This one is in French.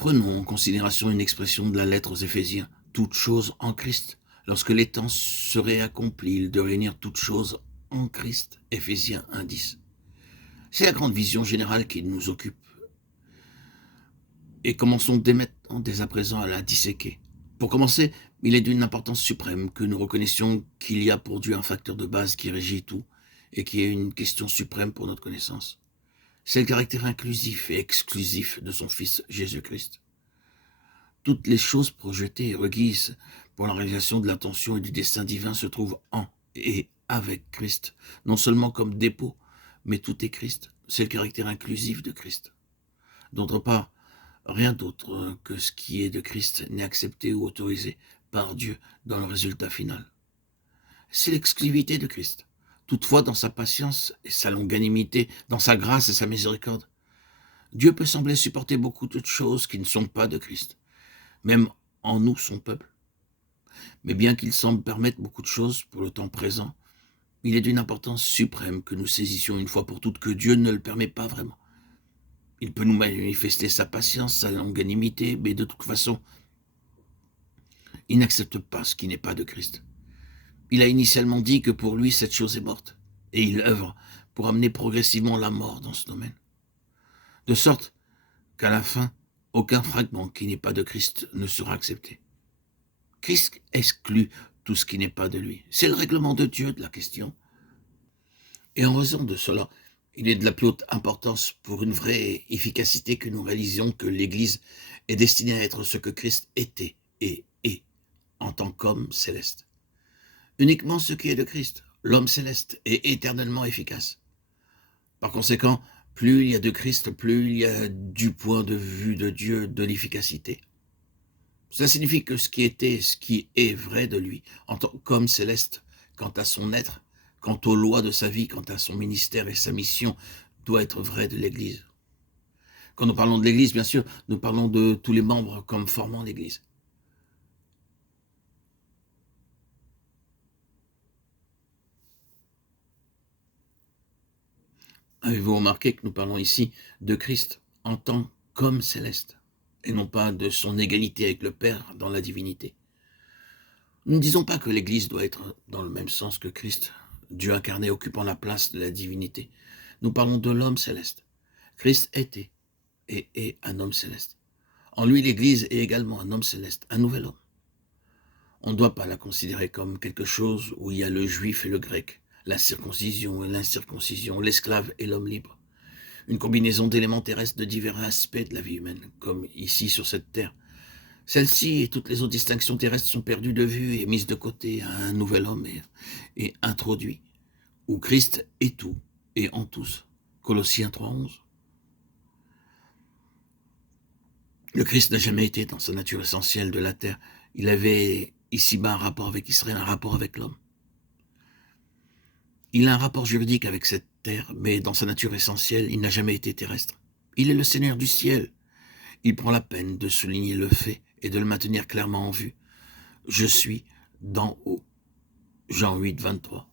Prenons en considération une expression de la lettre aux Éphésiens, « toutes choses en Christ ». Lorsque les temps seraient accomplis, de réunir toutes choses en Christ, Éphésiens 1,10. C'est la grande vision générale qui nous occupe. Et commençons dès à présent à la disséquer. Pour commencer, il est d'une importance suprême que nous reconnaissions qu'il y a pour Dieu un facteur de base qui régit tout et qui est une question suprême pour notre connaissance. C'est le caractère inclusif et exclusif de son Fils Jésus-Christ. Toutes les choses projetées et requises pour la réalisation de l'attention et du dessein divin se trouvent en et avec Christ, non seulement comme dépôt, mais tout est Christ. C'est le caractère inclusif de Christ. D'autre part, rien d'autre que ce qui est de Christ n'est accepté ou autorisé par Dieu dans le résultat final. C'est l'exclusivité de Christ. Toutefois, dans sa patience et sa longanimité, dans sa grâce et sa miséricorde, Dieu peut sembler supporter beaucoup de choses qui ne sont pas de Christ, même en nous, son peuple. Mais bien qu'il semble permettre beaucoup de choses pour le temps présent, il est d'une importance suprême que nous saisissions une fois pour toutes que Dieu ne le permet pas vraiment. Il peut nous manifester sa patience, sa longanimité, mais de toute façon, il n'accepte pas ce qui n'est pas de Christ. Il a initialement dit que pour lui, cette chose est morte, et il œuvre pour amener progressivement la mort dans ce domaine. De sorte qu'à la fin, aucun fragment qui n'est pas de Christ ne sera accepté. Christ exclut tout ce qui n'est pas de lui. C'est le règlement de Dieu de la question. Et en raison de cela, il est de la plus haute importance pour une vraie efficacité que nous réalisions que l'Église est destinée à être ce que Christ était et est en tant qu'homme céleste. Uniquement ce qui est de Christ, l'homme céleste, est éternellement efficace. Par conséquent, plus il y a de Christ, plus il y a du point de vue de Dieu de l'efficacité. Cela signifie que ce qui était, ce qui est vrai de lui, en tant qu'homme céleste, quant à son être, quant aux lois de sa vie, quant à son ministère et sa mission, doit être vrai de l'Église. Quand nous parlons de l'Église, bien sûr, nous parlons de tous les membres comme formant l'Église. Avez-vous remarqué que nous parlons ici de Christ en tant qu'homme céleste, et non pas de son égalité avec le Père dans la divinité? Nous ne disons pas que l'Église doit être dans le même sens que Christ, Dieu incarné occupant la place de la divinité. Nous parlons de l'homme céleste. Christ était et est un homme céleste. En lui, l'Église est également un homme céleste, un nouvel homme. On ne doit pas la considérer comme quelque chose où il y a le juif et le grec, la circoncision et l'incirconcision, l'esclave et l'homme libre. Une combinaison d'éléments terrestres de divers aspects de la vie humaine, comme ici sur cette terre. Celle-ci et toutes les autres distinctions terrestres sont perdues de vue et mises de côté à un nouvel homme et introduit, où Christ est tout et en tous. Colossiens 3,11. Le Christ n'a jamais été dans sa nature essentielle de la terre. Il avait ici-bas un rapport avec Israël, un rapport avec l'homme. Il a un rapport juridique avec cette terre, mais dans sa nature essentielle, il n'a jamais été terrestre. Il est le Seigneur du ciel. Il prend la peine de souligner le fait et de le maintenir clairement en vue. Je suis d'en haut. Jean 8, 23.